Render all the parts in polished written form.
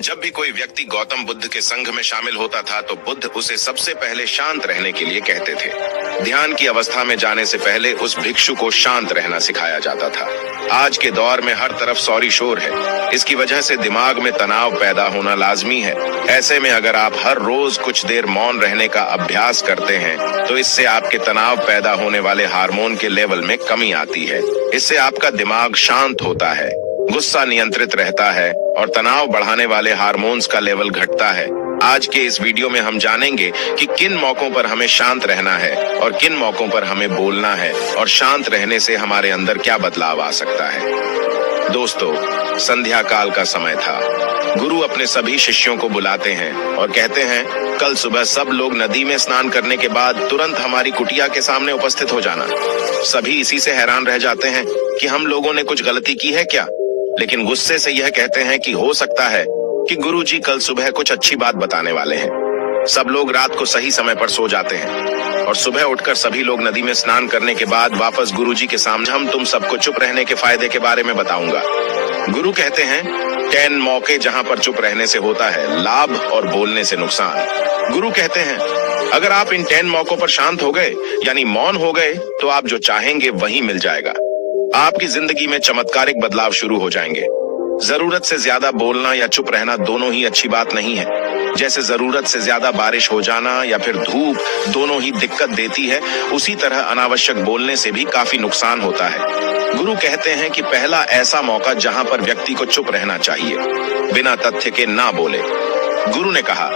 जब भी कोई व्यक्ति गौतम बुद्ध के संघ में शामिल होता था तो बुद्ध उसे सबसे पहले शांत रहने के लिए कहते थे। ध्यान की अवस्था में जाने से पहले उस भिक्षु को शांत रहना सिखाया जाता था। आज के दौर में हर तरफ शोर शोर है। इसकी वजह से दिमाग में तनाव पैदा होना लाजमी है। ऐसे में अगर आप हर रोज कुछ देर मौन रहने का अभ्यास करते हैं तो इससे आपके तनाव पैदा होने वाले हार्मोन के लेवल में कमी आती है। इससे आपका दिमाग शांत होता है, गुस्सा नियंत्रित रहता है और तनाव बढ़ाने वाले हार्मोन्स का लेवल घटता है। आज के इस वीडियो में हम जानेंगे कि किन मौकों पर हमें शांत रहना है और किन मौकों पर हमें बोलना है और शांत रहने से हमारे अंदर क्या बदलाव आ सकता है। दोस्तों, संध्या काल का समय था। गुरु अपने सभी शिष्यों को बुलाते हैं और कहते हैं, कल सुबह सब लोग नदी में स्नान करने के बाद तुरंत हमारी कुटिया के सामने उपस्थित हो जाना। सभी इसी से हैरान रह जाते हैं कि हम लोगों ने कुछ गलती की है क्या, लेकिन गुस्से से यह कहते हैं कि हो सकता है कि गुरुजी कल सुबह कुछ अच्छी बात बताने वाले हैं। सब लोग रात को सही समय पर सो जाते हैं और सुबह उठकर सभी लोग नदी में स्नान करने के बाद वापस गुरुजी के सामने हम तुम सबको चुप रहने के फायदे के बारे में बताऊंगा। गुरु कहते हैं 10 मौके जहां पर चुप रहने से होता है लाभ और बोलने से नुकसान। गुरु कहते हैं अगर आप इन 10 मौकों पर शांत हो गए यानी मौन हो गए तो आप जो चाहेंगे वही मिल जाएगा। आपकी जिंदगी में चमत्कारिक बदलाव शुरू हो जाएंगे। जरूरत से ज्यादा बोलना या चुप रहना दोनों ही अच्छी बात नहीं है। जैसे जरूरत से ज्यादा बारिश हो जाना या फिर धूप दोनों ही दिक्कत देती है, उसी तरह अनावश्यक बोलने से भी काफी नुकसान होता है। गुरु कहते हैं कि पहला ऐसा मौका जहां पर व्यक्ति को चुप रहना चाहिए, बिना तथ्य के ना बोले। गुरु ने कहा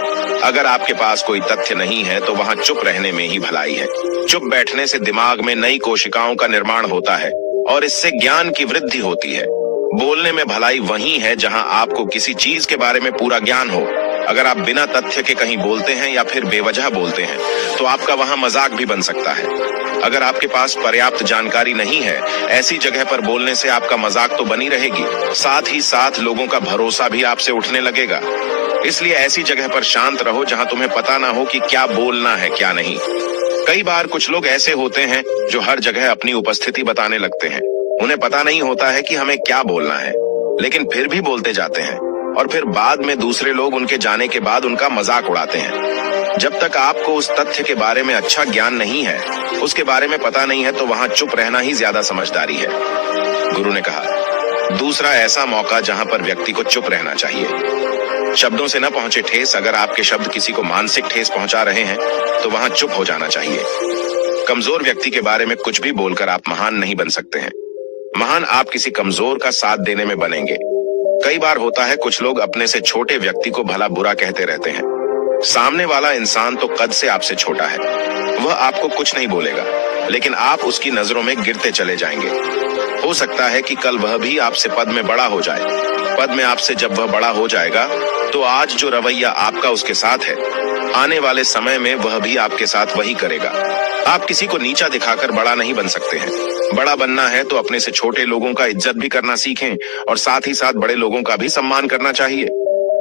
अगर आपके पास कोई तथ्य नहीं है तो वहां चुप रहने में ही भलाई है। चुप बैठने से दिमाग में नई कोशिकाओं का निर्माण होता है और इससे ज्ञान की वृद्धि होती है। बोलने में भलाई वही है जहां आपको किसी चीज के बारे में पूरा ज्ञान हो। अगर आप बिना तथ्य के कहीं बोलते हैं या फिर बेवजह बोलते हैं तो आपका वहां मजाक भी बन सकता है। अगर आपके पास पर्याप्त जानकारी नहीं है, ऐसी जगह पर बोलने से आपका मजाक तो बनी रहेगी, साथ ही साथ लोगों का भरोसा भी आपसे उठने लगेगा। इसलिए ऐसी जगह पर शांत रहो जहां तुम्हें पता ना हो कि क्या बोलना है क्या नहीं। कई बार कुछ लोग ऐसे होते हैं जो हर जगह अपनी उपस्थिति बताने लगते हैं। उन्हें पता नहीं होता है कि हमें क्या बोलना है, लेकिन फिर भी बोलते जाते हैं और फिर बाद में दूसरे लोग उनके जाने के बाद उनका मजाक उड़ाते हैं। जब तक आपको उस तथ्य के बारे में अच्छा ज्ञान नहीं है, उसके बारे में पता नहीं है, तो वहां चुप रहना ही ज्यादा समझदारी है। गुरु ने कहा दूसरा ऐसा मौका जहां पर व्यक्ति को चुप रहना चाहिए। शब्दों से न पहुंचे ठेस। अगर आपके शब्द किसी को मानसिक ठेस पहुंचा रहे हैं तो वहां चुप हो जाना चाहिए। कमजोर व्यक्ति के बारे में कुछ भी बोलकर आप महान नहीं बन सकते हैं। महान आप किसी कमजोर का साथ देने में बनेंगे। कई बार होता है कुछ लोग अपने से छोटे व्यक्ति को भला बुरा कहते रहते हैं। सामने वाला इंसान तो कद से आपसे छोटा है, वह आपको कुछ नहीं बोलेगा, लेकिन आप उसकी नजरों में गिरते चले जाएंगे। हो सकता है कि कल वह भी आपसे पद में बड़ा हो जाए। पद में आपसे जब वह बड़ा हो जाएगा तो आज जो रवैया आपका उसके साथ है, आने वाले समय में वह भी आपके साथ वही करेगा। आप किसी को नीचा दिखाकर बड़ा नहीं बन सकते हैं। बड़ा बनना है तो अपने से छोटे लोगों का इज्जत भी करना सीखें और साथ ही साथ बड़े लोगों का भी सम्मान करना चाहिए।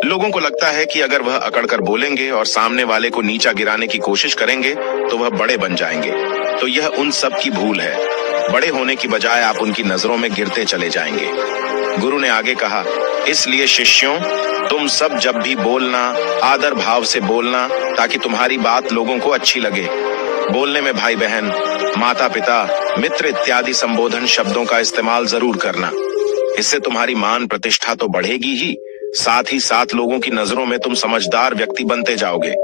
लोगों को लगता है कि अगर वह अकड़कर बोलेंगे और सामने वाले को नीचा गिराने की कोशिश करेंगे तो वह बड़े बन जाएंगे, तो यह उन सब की भूल है। बड़े होने की बजाय आप उनकी नजरों में गिरते चले जाएंगे। गुरु ने आगे कहा इसलिए शिष्यों, तुम सब जब भी बोलना आदर भाव से बोलना ताकि तुम्हारी बात लोगों को अच्छी लगे। बोलने में भाई बहन, माता पिता, मित्र इत्यादि संबोधन शब्दों का इस्तेमाल जरूर करना। इससे तुम्हारी मान प्रतिष्ठा तो बढ़ेगी ही, साथ ही साथ लोगों की नजरों में तुम समझदार व्यक्ति बनते जाओगे।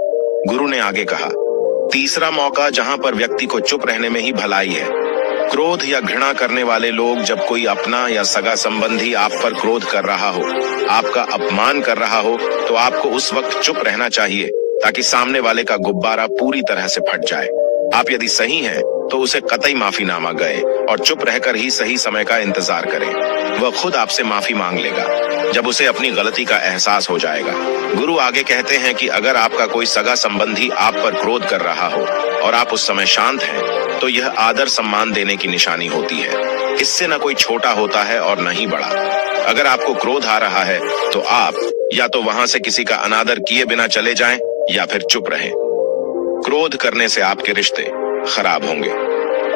गुरु ने आगे कहा तीसरा मौका जहां पर व्यक्ति को चुप रहने में ही भलाई है। क्रोध या घृणा करने वाले लोग, जब कोई अपना या सगा संबंधी आप पर क्रोध कर रहा हो, आपका अपमान कर रहा हो, तो आपको उस वक्त चुप रहना चाहिए ताकि सामने वाले का गुब्बारा पूरी तरह से फट जाए। आप यदि सही हैं तो उसे कतई माफीनामा गए और चुप रहकर ही सही समय का इंतजार करें। वह खुद आपसे माफी मांग लेगा जब उसे अपनी गलती का एहसास हो जाएगा। गुरु आगे कहते हैं कि अगर आपका कोई सगा संबंधी आप पर क्रोध कर रहा हो और आप उस समय शांत हैं, तो यह आदर सम्मान देने की निशानी होती है। इससे न कोई छोटा होता है और न ही बड़ा। अगर आपको क्रोध आ रहा है तो आप या तो वहां से किसी का अनादर किए बिना चले जाएं या फिर चुप रहें। क्रोध करने से आपके रिश्ते खराब होंगे।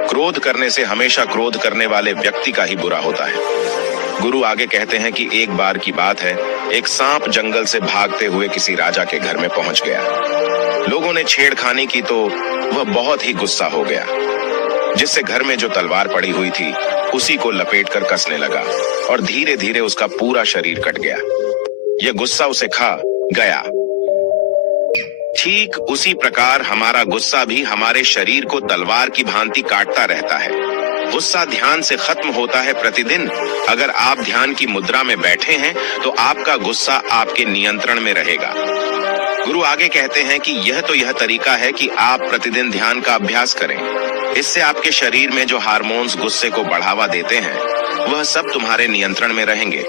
क्रोध करने से हमेशा क्रोध करने वाले व्यक्ति का ही बुरा होता है। गुरु आगे कहते हैं कि एक बार की बात है, एक सांप जंगल से भागते हुए किसी राजा के घर में पहुंच गया। लोगों ने छेड़खानी की तो वह बहुत ही गुस्सा हो गया, जिससे घर में जो तलवार पड़ी हुई थी उसी को लपेटकर कसने लगा और धीरे धीरे उसका पूरा शरीर कट गया। यह गुस्सा उसे खा गया। ठीक उसी प्रकार हमारा गुस्सा भी हमारे शरीर को तलवार की भांति काटता रहता है। गुस्सा ध्यान से खत्म होता है प्रतिदिन। अगर आप ध्यान की मुद्रा में बैठे हैं तो आपका गुस्सा आपके नियंत्रण में रहेगा। गुरु आगे कहते हैं कि यह तरीका है कि आप प्रतिदिन ध्यान का अभ्यास करें। इससे आपके शरीर में जो हार्मोन्स गुस्से को बढ़ावा देते हैं वह सब तुम्हारे नियंत्रण में रहेंगे,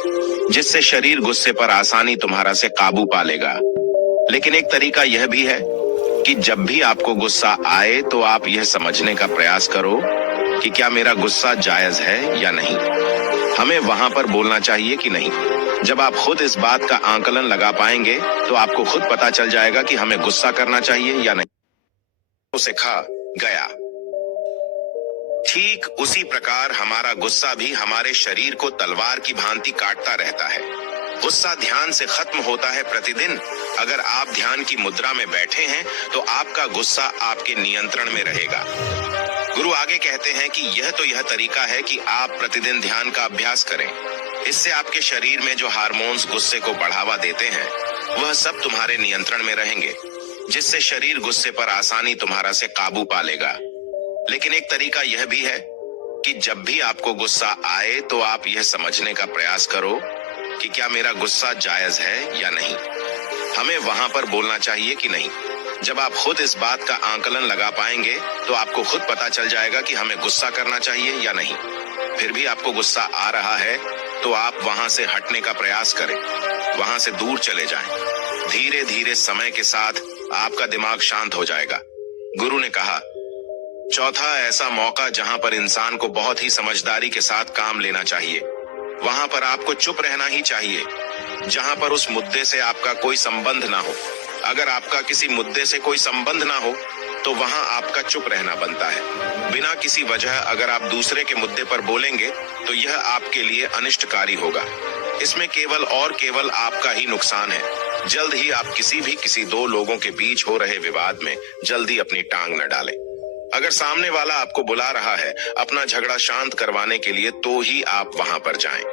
जिससे शरीर गुस्से पर आसानी तुम्हारा से काबू पा लेगा। लेकिन एक तरीका यह भी है कि जब भी आपको गुस्सा आए तो आप यह समझने का प्रयास करो कि क्या मेरा गुस्सा जायज है या नहीं। हमें वहां पर बोलना चाहिए कि नहीं। जब आप खुद इस बात का आंकलन लगा पाएंगे तो आपको खुद पता चल जाएगा कि हमें गुस्सा करना चाहिए या नहीं। उसे खा गया। ठीक उसी प्रकार हमारा गुस्सा भी हमारे शरीर को तलवार की भांति काटता रहता है। गुस्सा ध्यान से खत्म होता है प्रतिदिन। अगर आप ध्यान की मुद्रा में बैठे हैं तो आपका गुस्सा आपके नियंत्रण में रहेगा। गुरु आगे कहते हैं कि यह तरीका है कि आप प्रतिदिन ध्यान का अभ्यास करें। इससे आपके शरीर में जो हार्मोन्स गुस्से को बढ़ावा देते हैं वह सब तुम्हारे नियंत्रण में रहेंगे, जिससे शरीर गुस्से पर आसानी तुम्हारा से काबू पा लेगा। लेकिन एक तरीका यह भी है कि जब भी आपको गुस्सा आए तो आप यह समझने का प्रयास करो कि क्या मेरा गुस्सा जायज है या नहीं। हमें वहां पर बोलना चाहिए कि नहीं। जब आप खुद इस बात का आंकलन लगा पाएंगे तो आपको खुद पता चल जाएगा कि हमें गुस्सा करना चाहिए या नहीं। फिर भी आपको गुस्सा आ रहा है तो आप वहां से हटने का प्रयास करें, वहां से दूर चले जाएं। धीरे धीरे समय के साथ आपका दिमाग शांत हो जाएगा। गुरु ने कहा, चौथा ऐसा मौका जहां पर इंसान को बहुत ही समझदारी के साथ काम लेना चाहिए, वहां पर आपको चुप रहना ही चाहिए, जहां पर उस मुद्दे से आपका कोई संबंध ना हो। अगर आपका किसी मुद्दे से कोई संबंध ना हो तो वहां आपका चुप रहना बनता है। बिना किसी वजह अगर आप दूसरे के मुद्दे पर बोलेंगे तो यह आपके लिए अनिष्टकारी होगा। इसमें केवल और केवल आपका ही नुकसान है। जल्द ही आप किसी दो लोगों के बीच हो रहे विवाद में जल्दी अपनी टांग न डालें। अगर सामने वाला आपको बुला रहा है अपना झगड़ा शांत करवाने के लिए तो ही आप वहां पर जाएं।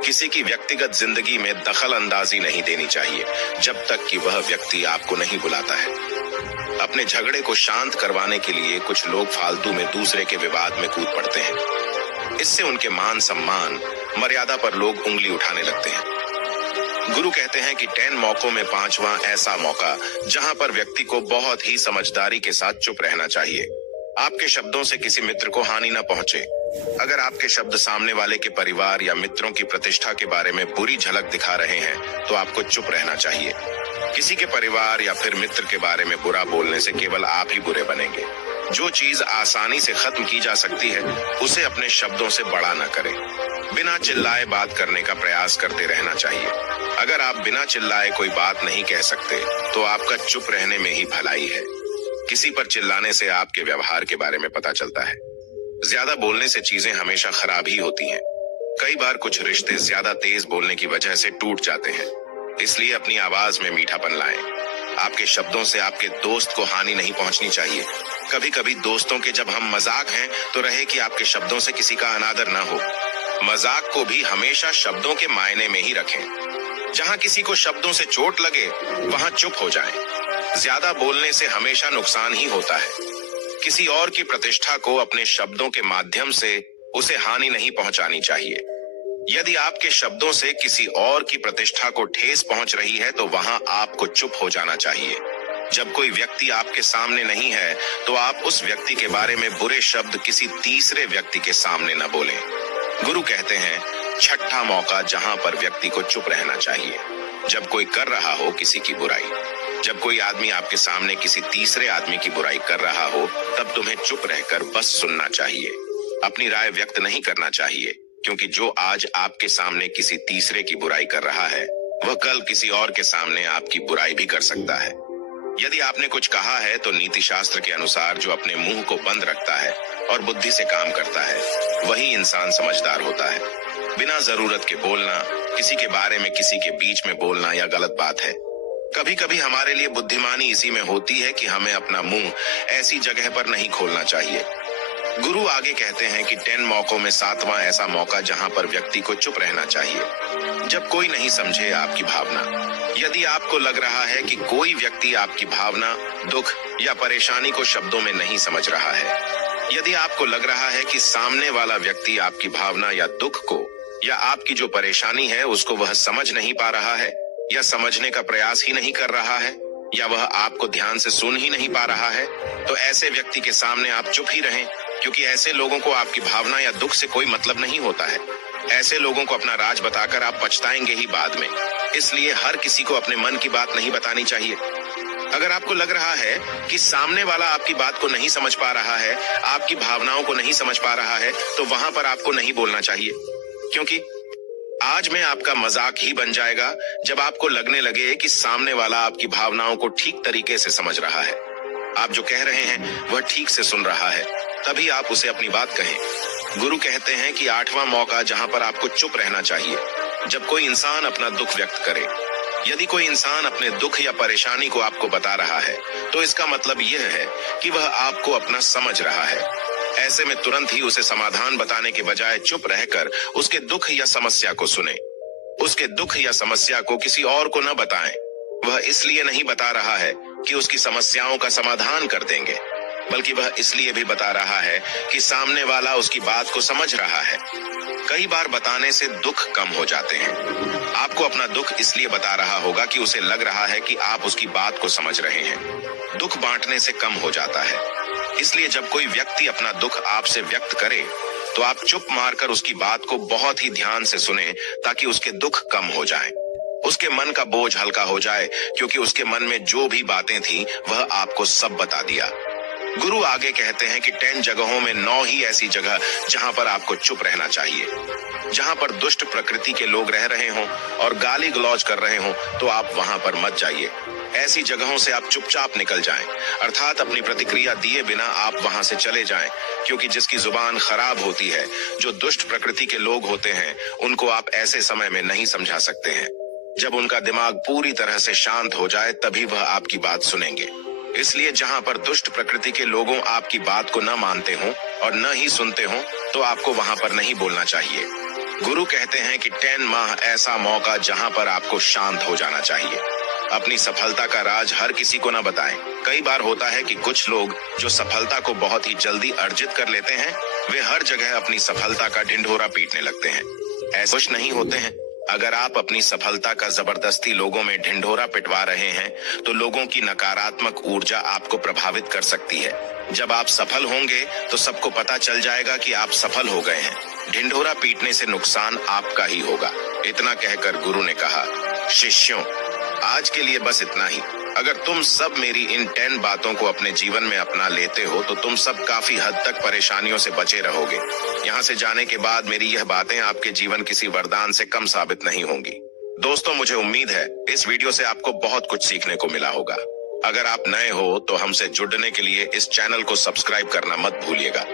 किसी की व्यक्तिगत जिंदगी में दखल अंदाजी नहीं देनी चाहिए जब तक कि वह व्यक्ति आपको नहीं बुलाता है। अपने झगड़े को शांत करवाने के लिए कुछ लोग फालतू में दूसरे के विवाद में कूद पड़ते हैं। इससे उनके मान सम्मान मर्यादा पर लोग उंगली उठाने लगते हैं। गुरु कहते हैं कि 10 मौकों में 5वां ऐसा मौका जहां पर व्यक्ति को बहुत ही समझदारी के साथ चुप रहना चाहिए। आपके शब्दों से किसी मित्र को हानि न पहुंचे। अगर आपके शब्द सामने वाले के परिवार या मित्रों की प्रतिष्ठा के बारे में बुरी झलक दिखा रहे हैं तो आपको चुप रहना चाहिए। किसी के परिवार या फिर मित्र के बारे में बुरा बोलने से केवल आप ही बुरे बनेंगे। जो चीज आसानी से खत्म की जा सकती है उसे अपने शब्दों से बड़ा न करें। बिना चिल्लाए बात करने का प्रयास करते रहना चाहिए। अगर आप बिना चिल्लाए कोई बात नहीं कह सकते तो आपका चुप रहने में ही भलाई है। किसी पर चिल्लाने से आपके व्यवहार के बारे में पता चलता है। ज्यादा बोलने से चीजें हमेशा खराब ही होती हैं। कई बार कुछ रिश्ते ज्यादा तेज बोलने की वजह से टूट जाते हैं। इसलिए अपनी आवाज में मीठापन लाएं। आपके शब्दों से आपके दोस्त को हानि नहीं पहुंचनी चाहिए। कभी कभी दोस्तों के जब हम मजाक हैं तो रहे कि आपके शब्दों से किसी का अनादर ना हो। मजाक को भी हमेशा शब्दों के मायने में ही रखें। जहां किसी को शब्दों से चोट लगे वहां चुप हो जाएं। ज्यादा बोलने से हमेशा नुकसान ही होता है। किसी और की प्रतिष्ठा को अपने शब्दों के माध्यम से उसे हानि नहीं पहुंचानी चाहिए। यदि आपके शब्दों से किसी और की प्रतिष्ठा को ठेस पहुंच रही है तो वहां आपको चुप हो जाना चाहिए। जब कोई व्यक्ति आपके सामने नहीं है तो आप उस व्यक्ति के बारे में बुरे शब्द किसी तीसरे व्यक्ति के सामने न बोलें। गुरु कहते हैं, छठा मौका जहां पर व्यक्ति को चुप रहना चाहिए, जब कोई कर रहा हो किसी की बुराई। जब कोई आदमी आपके सामने किसी तीसरे आदमी की बुराई कर रहा हो तब तुम्हें चुप रहकर बस सुनना चाहिए। अपनी राय व्यक्त नहीं करना चाहिए, क्योंकि जो आज आपके सामने किसी तीसरे की बुराई कर रहा है वह कल किसी और के सामने आपकी बुराई भी कर सकता है। यदि आपने कुछ कहा है तो नीति शास्त्र के अनुसार जो अपने मुंह को बंद रखता है और बुद्धि से काम करता है वही इंसान समझदार होता है। बिना जरूरत के बोलना, किसी के बारे में किसी के बीच में बोलना यह गलत बात है। कभी कभी हमारे लिए बुद्धिमानी इसी में होती है कि हमें अपना मुंह ऐसी जगह पर नहीं खोलना चाहिए। गुरु आगे कहते हैं कि 10 मौकों में 7वां ऐसा मौका जहां पर व्यक्ति को चुप रहना चाहिए, जब कोई नहीं समझे आपकी भावना। यदि आपको लग रहा है कि कोई व्यक्ति आपकी भावना, दुख या परेशानी को शब्दों में नहीं समझ रहा है, यदि आपको लग रहा है कि सामने वाला व्यक्ति आपकी भावना या दुख को या आपकी जो परेशानी है उसको वह समझ नहीं पा रहा है या समझने का प्रयास ही नहीं कर रहा है या वह आपको ध्यान से सुन ही नहीं पा रहा है, तो ऐसे व्यक्ति के सामने आप चुप ही रहें, क्योंकि ऐसे लोगों को आपकी भावना या दुख से कोई मतलब नहीं होता है। ऐसे लोगों को अपना राज बताकर आप पछताएंगे ही बाद में। इसलिए हर किसी को अपने मन की बात नहीं बतानी चाहिए। अगर आपको लग रहा है कि सामने वाला आपकी बात को नहीं समझ पा रहा है, आपकी भावनाओं को नहीं समझ पा रहा है, तो वहां पर आपको नहीं बोलना चाहिए, क्योंकि आज में आपका मजाक ही बन जाएगा जब आपको लगने लगे कि सामने वाला आपकी भावनाओं को ठीक तरीके से समझ रहा है। आप जो कह रहे हैं वह ठीक से सुन रहा है, तभी आप उसे अपनी बात कहें। गुरु कहते हैं कि 8वां मौका जहां पर आपको चुप रहना चाहिए, जब कोई इंसान अपना दुख व्यक्त करे। यदि कोई इंसान अपने दुख या परेशानी को आपको बता रहा है, तो इसका मतलब यह है कि वह आपको अपना समझ रहा है। ऐसे में तुरंत ही उसे समाधान बताने के बजाय चुप रहकर उसके दुख या समस्या को सुने। उसके दुख या समस्या को किसी और को न बताएं। वह इसलिए नहीं बता रहा है कि उसकी समस्याओं का समाधान कर देंगे, बल्कि वह इसलिए भी बता रहा है कि सामने वाला उसकी बात को समझ रहा है। कई बार बताने से दुख कम हो जाते हैं। आपको अपना दुख इसलिए बता रहा होगा कि उसे लग रहा है कि आप उसकी बात को समझ रहे हैं। दुख बांटने से कम हो जाता है। इसलिए जब कोई व्यक्ति अपना दुख आपसे व्यक्त करे, तो आप चुप मारकर उसकी बात को बहुत ही ध्यान से सुने, ताकि उसके दुख कम हो जाएं। उसके मन का बोझ हल्का हो जाए, क्योंकि उसके मन में जो भी बातें थी वह आपको सब बता दिया। गुरु आगे कहते हैं कि 10 जगहों में 9 ही ऐसी जगह जहां पर आपको चुप रहना चाहिए। जहां पर दुष्ट प्रकृति के लोग रह रहे हों और गाली गलौज कर रहे हों, तो आप वहां पर मत जाइए। ऐसी जगहों से आप चुपचाप निकल जाएं, अर्थात अपनी प्रतिक्रिया दिए बिना आप वहां से चले जाएं, क्योंकि जिसकी जुबान खराब होती है, जो दुष्ट प्रकृति के लोग होते हैं, उनको आप ऐसे समय में नहीं समझा सकते हैं। जब उनका दिमाग पूरी तरह से शांत हो जाए, तभी वह आपकी बात सुनेंगे। इसलिए जहां पर दुष्ट प्रकृति के लोगों आपकी बात को न मानते हों और न ही सुनते हों, तो आपको वहां पर नहीं बोलना चाहिए। गुरु कहते हैं कि 10 माह ऐसा मौका जहां पर आपको शांत हो जाना चाहिए। अपनी सफलता का राज हर किसी को न बताएं। कई बार होता है कि कुछ लोग जो सफलता को बहुत ही जल्दी अर्जित कर लेते हैं, वे हर जगह अपनी सफलता का ढिंढोरा पीटने लगते हैं। ऐसे कुछ नहीं होते हैं। अगर आप अपनी सफलता का जबरदस्ती लोगों में ढिंढोरा पिटवा रहे हैं, तो लोगों की नकारात्मक ऊर्जा आपको प्रभावित कर सकती है। जब आप सफल होंगे तो सबको पता चल जाएगा कि आप सफल हो गए हैं। ढिंढोरा पीटने से नुकसान आपका ही होगा। इतना कहकर गुरु ने कहा, शिष्यों, आज के लिए बस इतना ही। अगर तुम सब मेरी इन 10 बातों को अपने जीवन में अपना लेते हो, तो तुम सब काफी हद तक परेशानियों से बचे रहोगे। यहाँ से जाने के बाद मेरी यह बातें आपके जीवन किसी वरदान से कम साबित नहीं होंगी। दोस्तों, मुझे उम्मीद है इस वीडियो से आपको बहुत कुछ सीखने को मिला होगा। अगर आप नए हो तो हमसे जुड़ने के लिए इस चैनल को सब्सक्राइब करना मत भूलिएगा।